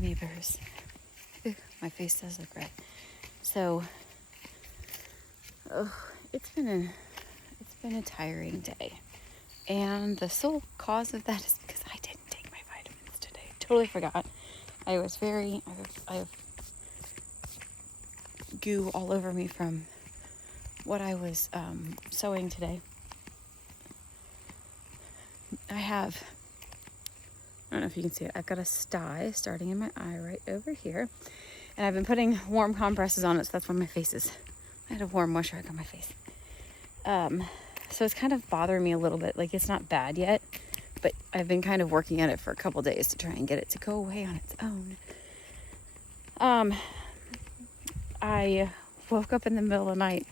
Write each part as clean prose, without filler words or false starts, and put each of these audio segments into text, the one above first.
neighbors. Ooh, my face does look red. So, it's been a tiring day. And the sole cause of that is because I didn't take my vitamins today. Totally forgot. I have goo all over me from what I was sewing today. I don't know if you can see it. I've got a sty starting in my eye right over here. And I've been putting warm compresses on it, so that's why my face is... I had a warm moisturizer on my face. So it's kind of bothering me a little bit. Like, it's not bad yet, but I've been kind of working at it for a couple days to try and get it to go away on its own. I woke up in the middle of the night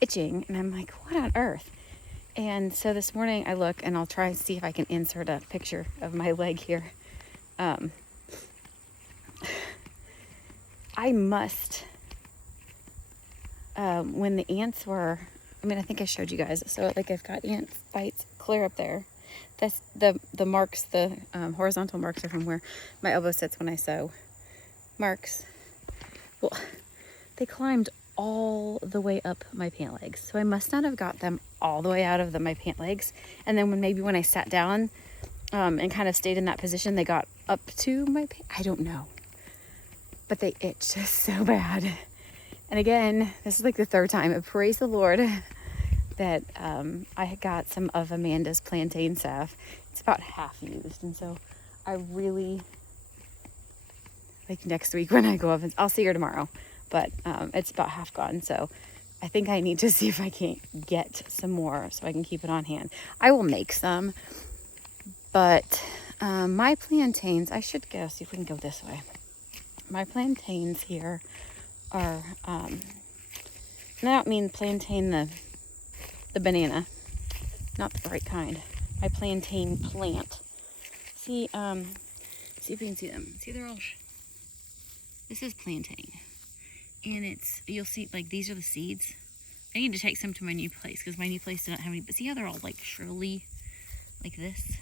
itching, and I'm like, what on earth? And so this morning I look, and I'll try and see if I can insert a picture of my leg here. I must, when the ants were, I think I showed you guys. So like I've got ant bites clear up there. That's the marks, the horizontal marks are from where my elbow sits when I sew. Marks. Well, they climbed all the way up my pant legs. So I must not have got them all the way out of my pant legs. And then when I sat down and kind of stayed in that position, they got up to my pant. I don't know. But they itched so bad. And again, this is like the third time, but praise the Lord that I got some of Amanda's plantain salve. It's about half used. And so I really, like next week when I go up, I'll see her tomorrow, but it's about half gone. So I think I need to see if I can't get some more so I can keep it on hand. I will make some, but my plantains, I should go see if we can go this way. My plantains here are, and I don't mean plantain the banana, not the right kind. My plantain plant. See if you can see them. See, they're all, this is plantain. And you'll see, like, these are the seeds. I need to take some to my new place because my new place didn't have any, but see how they're all like shrilly, like this?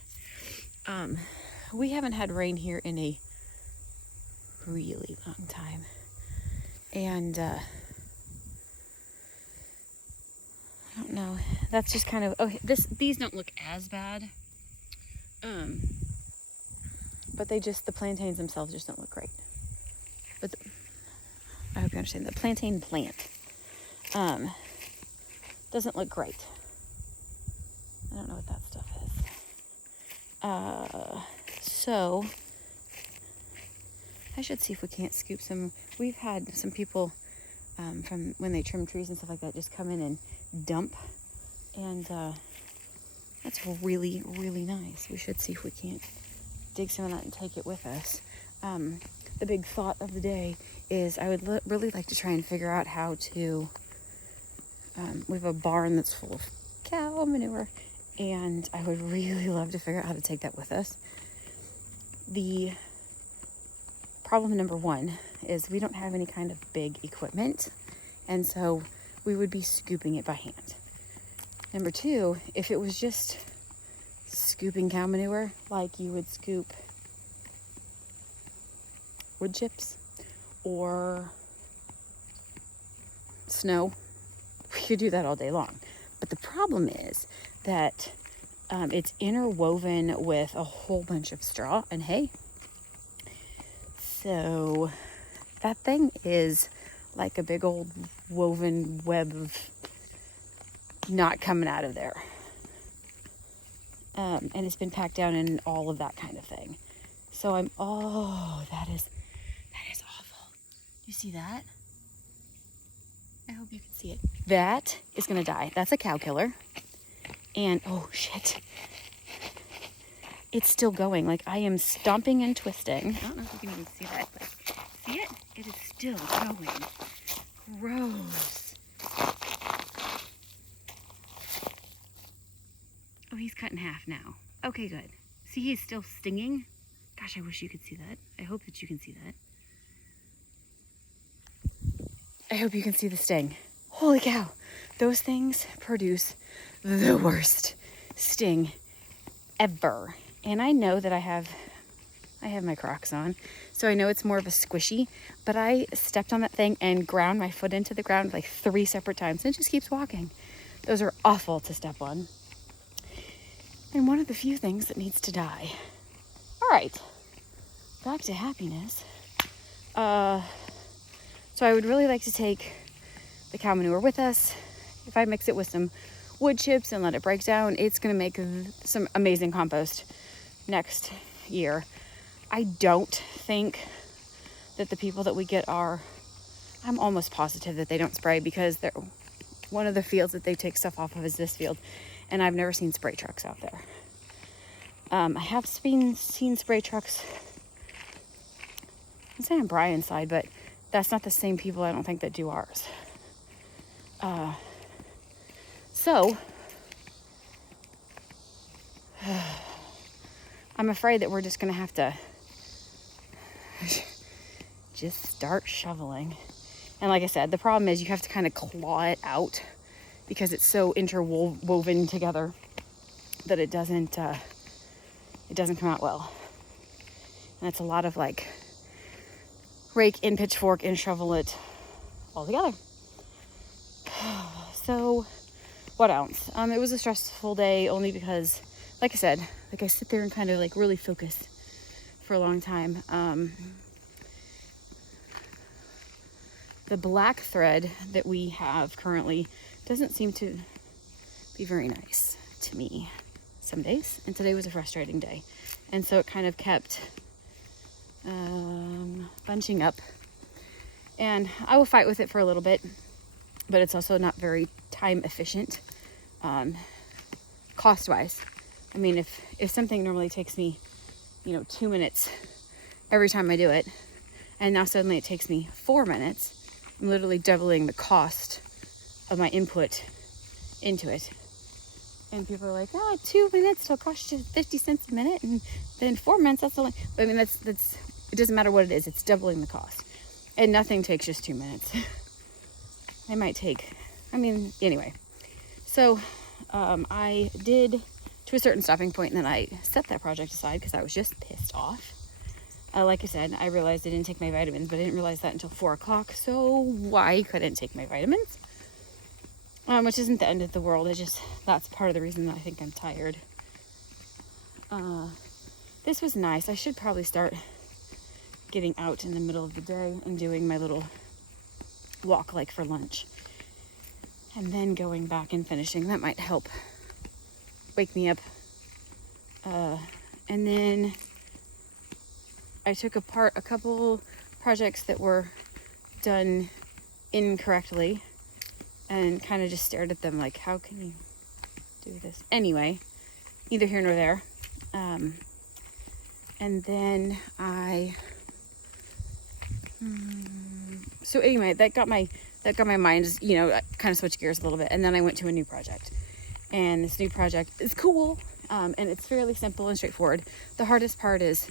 We haven't had rain here in a really long time. And I don't know. That's just kind of these don't look as bad. But the plantains themselves just don't look great. But I hope you understand, the plantain plant doesn't look great. I don't know what that stuff is. So I should see if we can't scoop some. We've had some people from when they trim trees and stuff like that just come in and dump, and that's really, really nice. We should see if we can't dig some of that and take it with us. The big thought of the day is I would really like to try and figure out how to, we have a barn that's full of cow manure, and I would really love to figure out how to take that with us. The problem number one is we don't have any kind of big equipment, and so we would be scooping it by hand. Number two, if it was just scooping cow manure like you would scoop wood chips or snow, we could do that all day long. But the problem is that it's interwoven with a whole bunch of straw and hay. So that thing is like a big old woven web of not coming out of there. And it's been packed down in all of that kind of thing. So that is awful. You see that? I hope you can see it. That is gonna die. That's a cow killer. And oh shit. It's still going. Like, I am stomping and twisting. I don't know if you can even see that, but see it? It is still going. Gross. Oh, he's cut in half now. Okay, good. See, he's still stinging. Gosh, I wish you could see that. I hope that you can see that. I hope you can see the sting. Holy cow. Those things produce the worst sting ever. And I know that I have I have my Crocs on, so I know it's more of a squishy, but I stepped on that thing and ground my foot into the ground like 3 separate times, and it just keeps walking. Those are awful to step on. And one of the few things that needs to die. All right, back to happiness. So I would really like to take the cow manure with us. If I mix it with some wood chips and let it break down, it's going to make some amazing compost next year. I don't think that the people that we get are, I'm almost positive that they don't spray, because they're, one of the fields that they take stuff off of is this field, and I've never seen spray trucks out there. I have seen spray trucks, I'm saying on Brian's side, but that's not the same people, I don't think, that do ours. So I'm afraid that we're just going to have to just start shoveling. And like I said, the problem is you have to kind of claw it out because it's so interwoven together that it doesn't come out well. And it's a lot of like rake in, pitchfork and shovel it all together. So what else? It was a stressful day only because, like I said, like I sit there and kind of like really focus for a long time. The black thread that we have currently doesn't seem to be very nice to me some days, and today was a frustrating day, and so it kind of kept bunching up, and I will fight with it for a little bit, but it's also not very time efficient cost wise. I mean, if something normally takes me 2 minutes every time I do it, and now suddenly it takes me 4 minutes, I'm literally doubling the cost of my input into it. And people are like, 2 minutes, it'll cost you 50 cents a minute, and then 4 minutes, that's only, I mean, that's, it doesn't matter what it is, it's doubling the cost. And nothing takes just 2 minutes. It might take, anyway. So, I did to a certain stopping point, and then I set that project aside because I was just pissed off. Like I said, I realized I didn't take my vitamins, but I didn't realize that until 4 o'clock, so I couldn't take my vitamins. Which isn't the end of the world, that's part of the reason that I think I'm tired. This was nice. I should probably start getting out in the middle of the day and doing my little walk like for lunch. And then going back and finishing. That might help wake me up. And then I took apart a couple projects that were done incorrectly and kind of just stared at them like, how can you do this? Anyway, neither here nor there. And then so anyway, that got my mind, kind of switch gears a little bit. And then I went to a new project, and this new project is cool. And it's fairly simple and straightforward. The hardest part is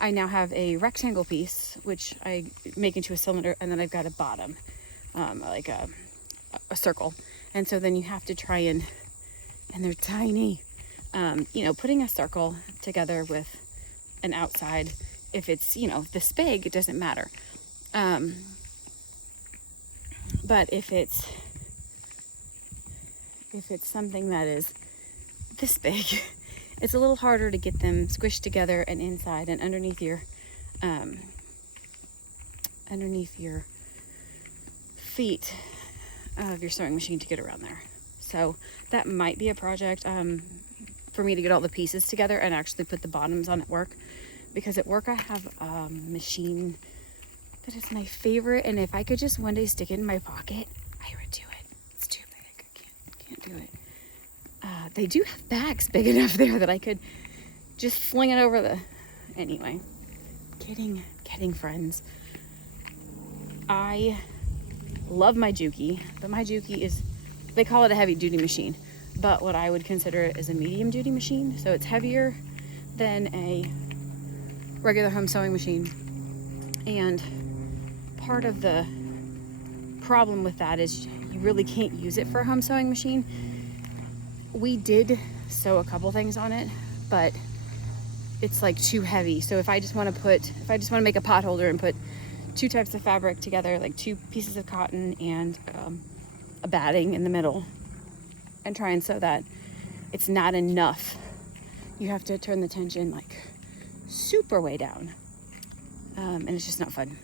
I now have a rectangle piece, which I make into a cylinder, and then I've got a bottom, like a circle. And so then you have to try and they're tiny, putting a circle together with an outside, if it's, this big, it doesn't matter. But if it's something that is this big, it's a little harder to get them squished together and inside and underneath your feet of your sewing machine to get around there. So that might be a project for me to get all the pieces together and actually put the bottoms on at work, because at work I have a machine that is my favorite, and if I could just one day stick it in my pocket, I would do it. It's too big. I can't do it. They do have bags big enough there that I could just fling it over the... Anyway, kidding friends. I love my Juki, but my Juki is, they call it a heavy duty machine, but what I would consider it is a medium duty machine. So it's heavier than a regular home sewing machine. And part of the problem with that is you really can't use it for a home sewing machine. We did sew a couple things on it, but it's like too heavy. So if I just want to make a pot holder and put 2 types of fabric together, like 2 pieces of cotton and a batting in the middle, and try and sew that, it's not enough. You have to turn the tension like super way down, and it's just not fun.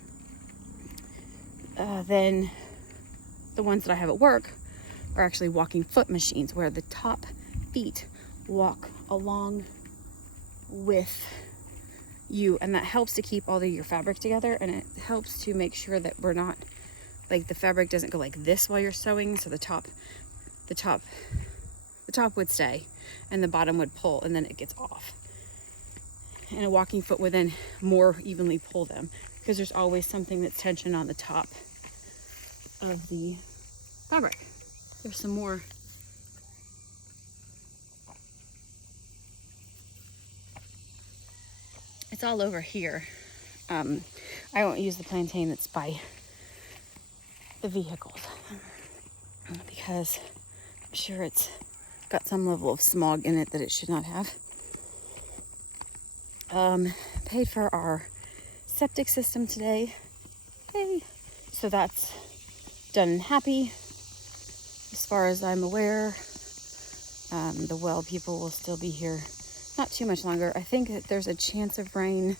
Then the ones that I have at work are actually walking foot machines, where the top feet walk along with you, and that helps to keep all of your fabric together, and it helps to make sure that we're not, like, the fabric doesn't go like this while you're sewing, so the top would stay and the bottom would pull, and then it gets off. And a walking foot would then more evenly pull them, because there's always something that's tension on the top of the fabric. There's some more. It's all over here. I won't use the plantain that's by the vehicles, because I'm sure it's got some level of smog in it that it should not have. Paid for our septic system today. Hey. So that's done and happy. As far as I'm aware, the well people will still be here not too much longer. I think that there's a chance of rain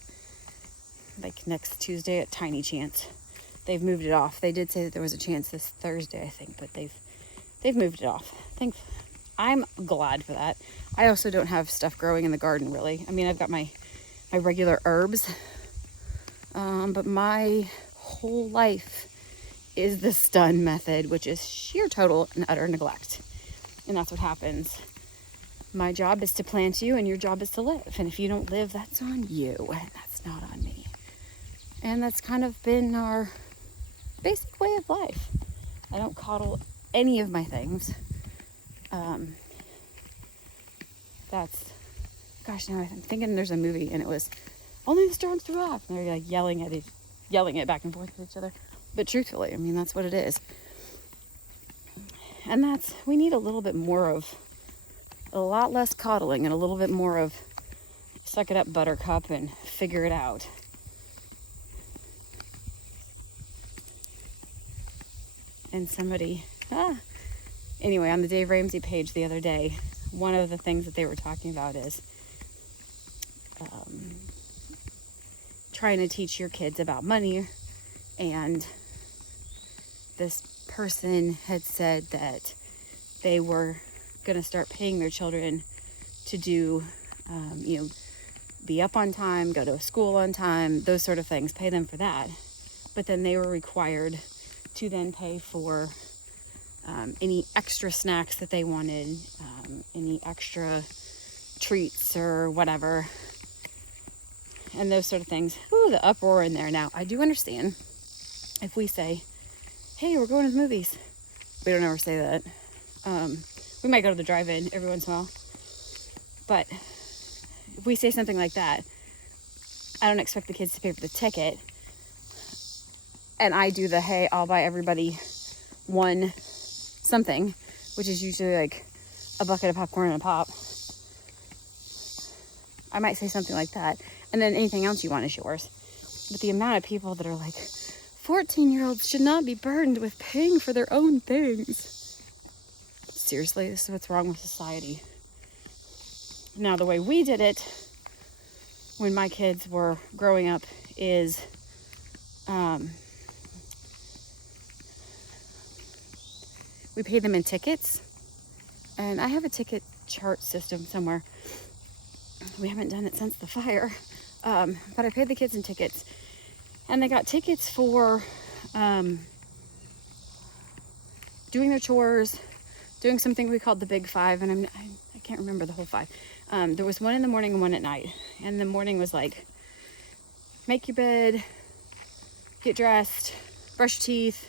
like next Tuesday, a tiny chance. They've moved it off. They did say that there was a chance this Thursday, I think, but they've moved it off. I'm glad for that. I also don't have stuff growing in the garden, really. I mean, I've got my regular herbs, but my whole life is the stun method, which is sheer total and utter neglect. And that's what happens. My job is to plant you, and your job is to live. And if you don't live, that's on you, and that's not on me. And that's kind of been our basic way of life. I don't coddle any of my things. Gosh, now I'm thinking there's a movie, and it was only the storms threw off, and they're like yelling it back and forth with each other. But truthfully, I mean, that's what it is. And we need a lot less coddling, and a little bit more of suck it up, buttercup, and figure it out. And anyway, on the Dave Ramsey page the other day, one of the things that they were talking about is trying to teach your kids about money. And this person had said that they were going to start paying their children to do, be up on time, go to school on time, those sort of things, pay them for that. But then they were required to then pay for any extra snacks that they wanted, any extra treats or whatever, and those sort of things. Ooh, the uproar in there. Now, I do understand if we say, hey, we're going to the movies. We don't ever say that. We might go to the drive-in every once in a while. But if we say something like that, I don't expect the kids to pay for the ticket. And I do hey, I'll buy everybody one something, which is usually like a bucket of popcorn and a pop. I might say something like that. And then anything else you want is yours. But the amount of people that are like, 14-year-olds should not be burdened with paying for their own things. Seriously, this is what's wrong with society. Now, the way we did it when my kids were growing up is we pay them in tickets. And I have a ticket chart system somewhere. We haven't done it since the fire. But I paid the kids in tickets. And they got tickets for doing their chores, doing something we called the Big Five. And I can't remember the whole 5. There was one in the morning and one at night. And the morning was like, make your bed, get dressed, brush your teeth,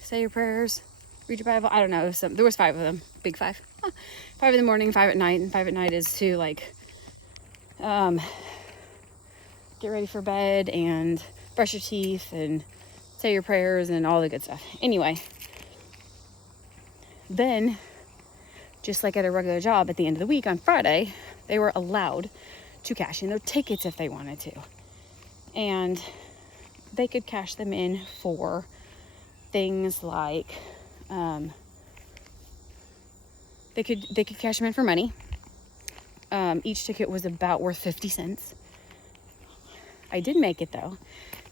say your prayers, read your Bible. I don't know. There was 5 of them. Big 5. 5 in the morning, 5 at night. And 5 at night is to like get ready for bed and brush your teeth and say your prayers and all the good stuff. Anyway, then just like at a regular job, at the end of the week on Friday, they were allowed to cash in their tickets if they wanted to. And they could cash them in for things like, they could cash them in for money. Each ticket was about worth 50 cents. I did make it though.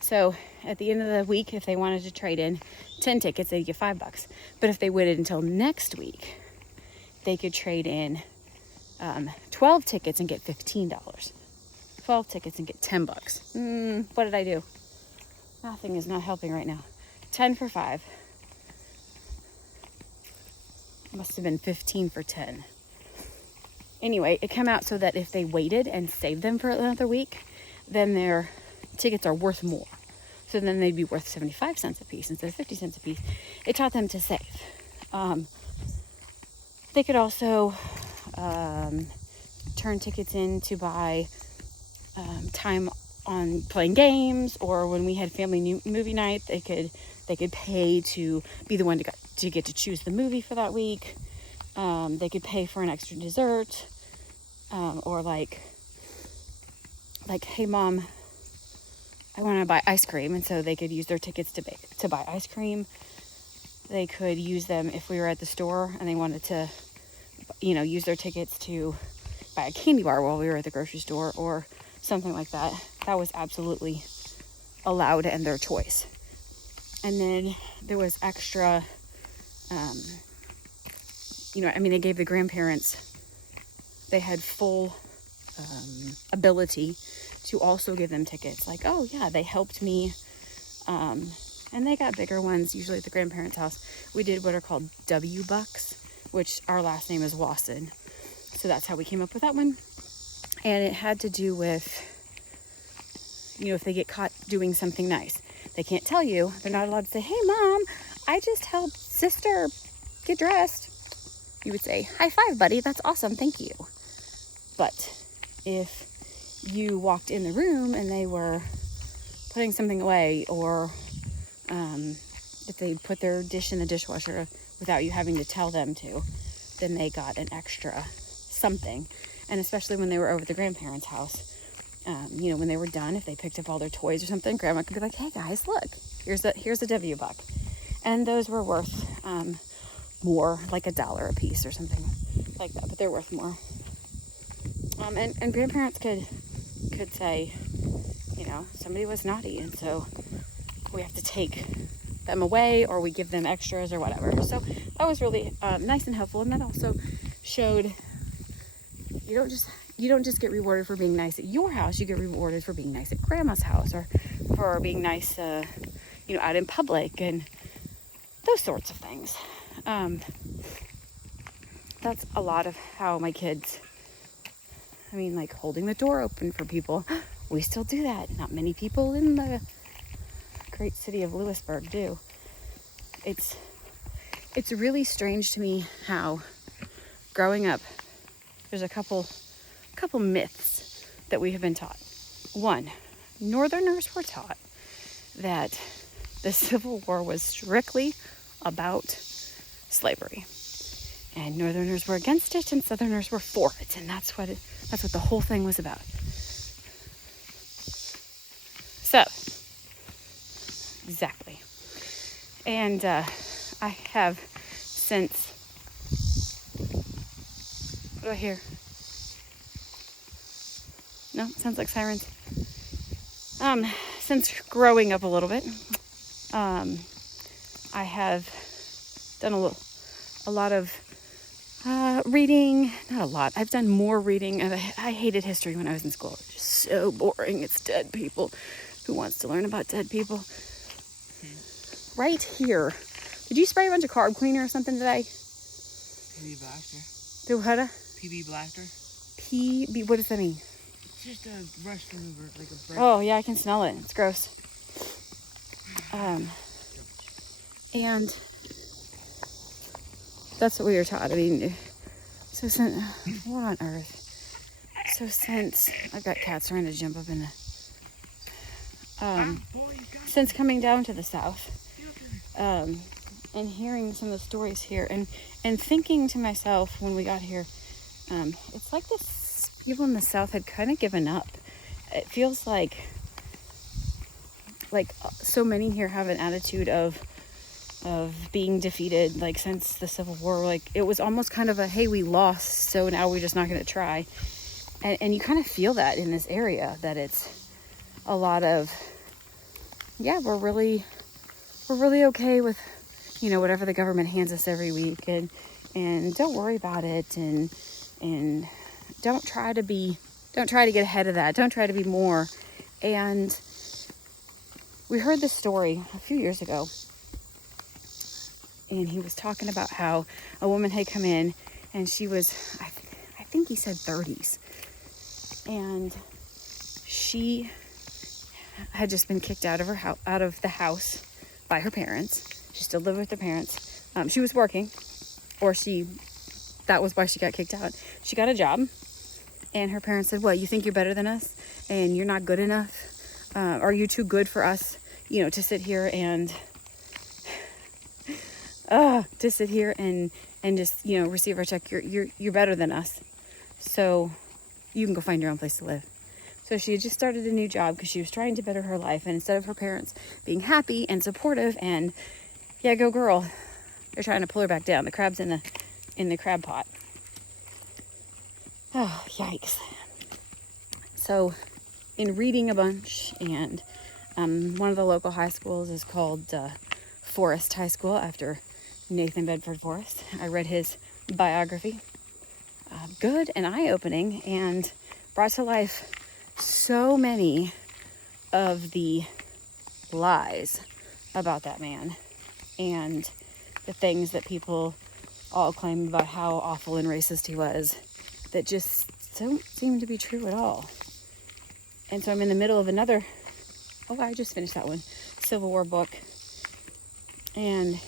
So at the end of the week, if they wanted to trade in 10 tickets, they'd get $5. But if they waited until next week, they could trade in 12 tickets and get $15. 12 tickets and get $10. What did I do? Nothing is not helping right now. 10 for 5. Must have been 15 for 10. Anyway, it came out so that if they waited and saved them for another week, then their tickets are worth more. So then they'd be worth 75 cents a piece instead of 50 cents a piece. It taught them to save. They could also turn tickets in to buy time on playing games, or when we had family movie night, they could pay to be the one to get to choose the movie for that week. They could pay for an extra dessert, or like, hey mom, I want to buy ice cream, and so they could use their tickets to buy ice cream. They could use them if we were at the store and they wanted to, use their tickets to buy a candy bar while we were at the grocery store or something like that. That was absolutely allowed and their choice. And then there was extra, they gave the grandparents, they had full ability to also give them tickets. Like, oh yeah, they helped me. And they got bigger ones, usually at the grandparents' house. We did what are called W bucks, which our last name is Wasson. So that's how we came up with that one. And it had to do with, if they get caught doing something nice. They can't tell you. They're not allowed to say, hey mom, I just helped sister get dressed. You would say, high five, buddy. That's awesome. Thank you. But if you walked in the room and they were putting something away, or if they put their dish in the dishwasher without you having to tell them to, then they got an extra something. And especially when they were over at the grandparents' house, when they were done, if they picked up all their toys or something, grandma could be like, hey guys, look, here's a W buck. And those were worth more, like $1 a piece or something like that, but they're worth more. And grandparents could say, somebody was naughty, and so we have to take them away, or we give them extras or whatever. So that was really nice and helpful. And that also showed you don't just get rewarded for being nice at your house. You get rewarded for being nice at grandma's house, or for being nice out in public, and those sorts of things. That's a lot of how my kids, like holding the door open for people. We still do that. Not many people in the great city of Lewisburg do. It's really strange to me how growing up, there's a couple myths that we have been taught. One, Northerners were taught that the Civil War was strictly about slavery, and Northerners were against it and Southerners were for it, and that's what the whole thing was about. So, exactly. And I have since, what do I hear? No, sounds like sirens. Since growing up a little bit, I have done a lot of reading. Not a lot. I've done more reading. I hated history when I was in school. It's just so boring. It's dead people. Who wants to learn about dead people? Right here. Did you spray a bunch of carb cleaner or something today? PB Blaster. Do what? PB Blaster. PB, what does that mean? It's just a rust remover, like a brush. Oh, yeah, I can smell it. It's gross. And that's what we were taught. So since, what on earth? So since, I've got cats trying to jump up in the, since coming down to the south, and hearing some of the stories here, and thinking to myself when we got here, it's like this people in the South had kind of given up. It feels like so many here have an attitude of being defeated, like since the Civil War. Like it was almost kind of a, hey, we lost, so now we're just not going to try. And you kind of feel that in this area, that it's a lot of, yeah, we're really okay with, you know, whatever the government hands us every week, and don't worry about it, and don't try to get ahead of that, don't try to be more. And we heard this story a few years ago, and he was talking about how a woman had come in, and she was, I think he said 30s, and she had just been kicked out of the house by her parents. She still lived with her parents. She was working, or that was why she got kicked out. She got a job, and her parents said, "What, you think you're better than us, and you're not good enough? Are you too good for us, you know, to sit here and just, you know, receive our check? You're better than us, so you can go find your own place to live." So she had just started a new job because she was trying to better her life, and instead of her parents being happy and supportive and, yeah, go girl, they're trying to pull her back down. The crab's in the crab pot. Oh, yikes. So in reading a bunch, and one of the local high schools is called Forest High School, after Nathan Bedford Forrest. I read his biography. Good and eye-opening, and brought to life so many of the lies about that man, and the things that people all claim about how awful and racist he was, that just don't seem to be true at all. And so I'm in the middle of another, I just finished that one, Civil War book, and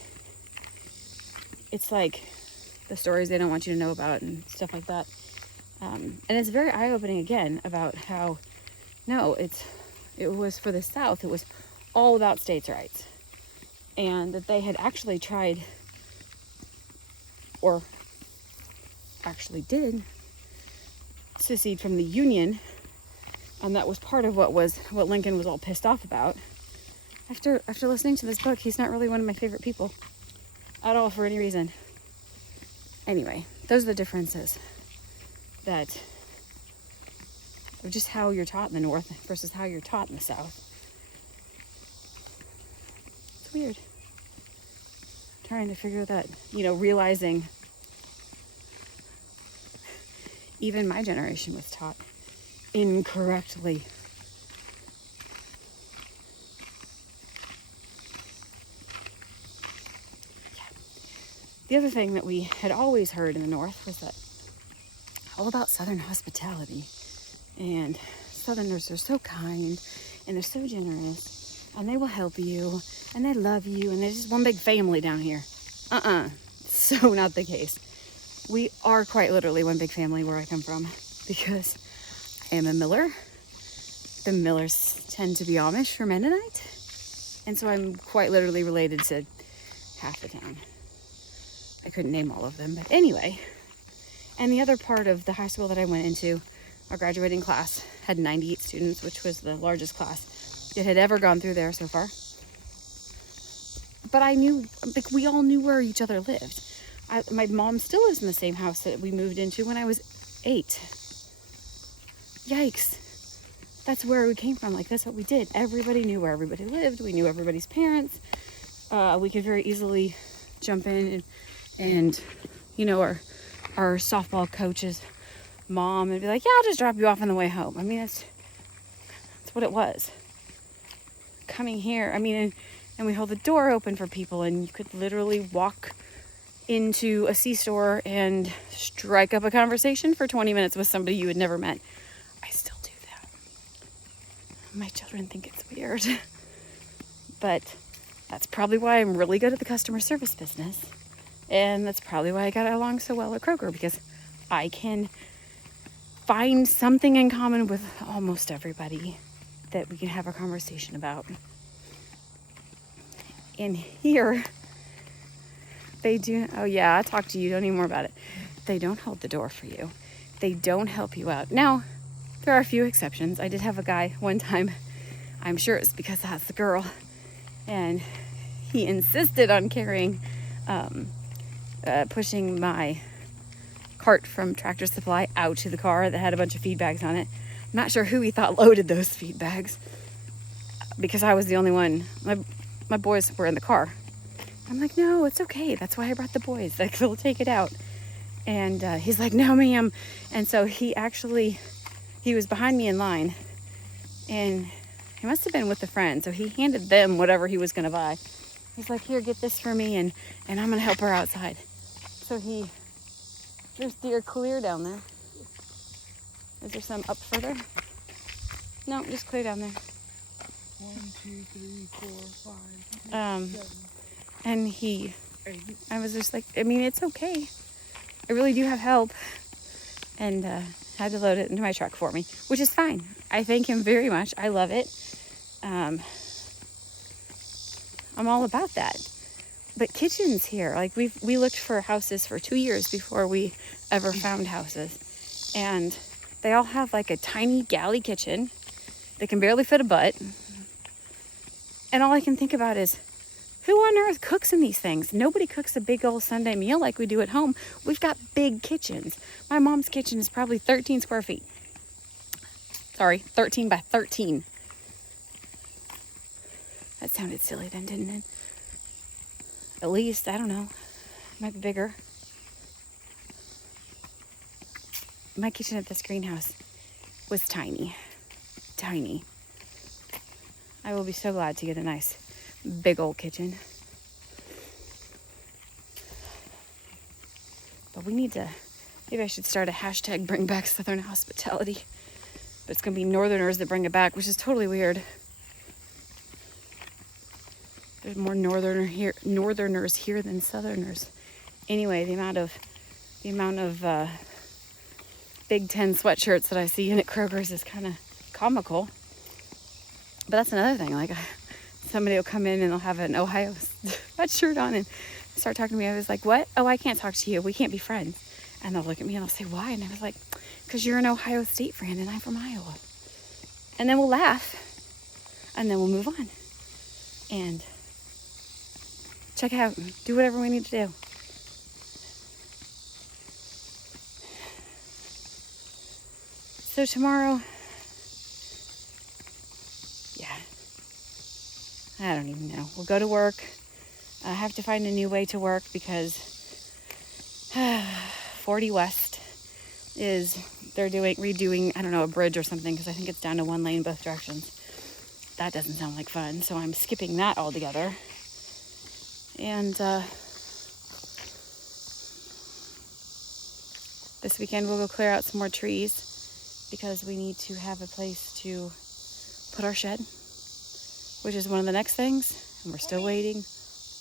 it's like the stories they don't want you to know about and stuff like that. And it's very eye-opening again about how, no, it was for the South, it was all about states' rights. And that they had actually tried, or actually did, secede from the Union. And that was part of what Lincoln was all pissed off about. After listening to this book, he's not really one of my favorite people at all for any reason. Anyway, those are the differences that of just how you're taught in the North versus how you're taught in the South. It's weird. Trying to figure that, realizing even my generation was taught incorrectly. Yeah. The other thing that we had always heard in the North was that all about Southern hospitality, and Southerners are so kind, and they're so generous, and they will help you, and they love you, and they're just one big family down here. So not the case. We are quite literally one big family where I come from, because I am a Miller. The Millers tend to be Amish or Mennonite, and so I'm quite literally related to half the town. I couldn't name all of them, but anyway. And the other part of the high school that I went into, our graduating class had 98 students, which was the largest class that had ever gone through there so far. But I knew, we all knew where each other lived. My mom still lives in the same house that we moved into when I was 8. Yikes. That's where we came from. That's what we did. Everybody knew where everybody lived. We knew everybody's parents. We could very easily jump in and our softball coach's mom and be like, yeah, I'll just drop you off on the way home. That's what it was. Coming here, and we hold the door open for people, and you could literally walk into a C-store and strike up a conversation for 20 minutes with somebody you had never met. I still do that. My children think it's weird. But that's probably why I'm really good at the customer service business. And that's probably why I got along so well at Kroger, because I can find something in common with almost everybody that we can have a conversation about. And here, They do. Oh, yeah, I talked to you. Don't even worry about it. They don't hold the door for you. They don't help you out. Now, there are a few exceptions. I did have a guy one time. I'm sure it's because that's the girl. And he insisted on carrying, pushing my cart from Tractor Supply out to the car that had a bunch of feed bags on it. I'm not sure who he thought loaded those feed bags because I was the only one. My boys were in the car. I'm like, no, it's okay. That's why I brought the boys. Like, they'll take it out. And he's like, no, ma'am. And so he was behind me in line. And he must have been with a friend. So he handed them whatever he was going to buy. He's like, here, get this for me. And I'm going to help her outside. So there's deer clear down there. Is there some up further? No, just clear down there. 1, 2, 3, 4, 5, 6, 7. And I was just like, I mean, it's okay. I really do have help. And had to load it into my truck for me, which is fine. I thank him very much. I love it. I'm all about that. But kitchens here, like we looked for houses for 2 years before we ever found houses. And they all have like a tiny galley kitchen. They can barely fit a butt. And all I can think about is, who on earth cooks in these things? Nobody cooks a big old Sunday meal like we do at home. We've got big kitchens. My mom's kitchen is probably 13 square feet. Sorry, 13 by 13. That sounded silly then, didn't it? At least, I don't know. It might be bigger. My kitchen at this greenhouse was tiny. Tiny. I will be so glad to get a nice big old kitchen. But we need to, maybe I should start a hashtag bring back Southern hospitality. But it's going to be Northerners that bring it back, which is totally weird. There's more Northerners here than Southerners. Anyway, the amount of Big Ten sweatshirts that I see in at Kroger's is kind of comical. But that's another thing. Like, somebody will come in and they'll have an Ohio sweatshirt on and start talking to me. I was like, what? Oh, I can't talk to you. We can't be friends. And they'll look at me and they'll say, why? And I was like, because you're an Ohio State fan and I'm from Iowa. And then we'll laugh. And then we'll move on. And check it out. Do whatever we need to do. So tomorrow, I don't even know. We'll go to work. I have to find a new way to work because 40 West they're redoing, I don't know, a bridge or something because I think it's down to one lane both directions. That doesn't sound like fun, so I'm skipping that altogether. And this weekend we'll go clear out some more trees because we need to have a place to put our shed, which is one of the next things, and we're still waiting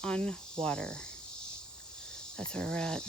on water. That's where we're at.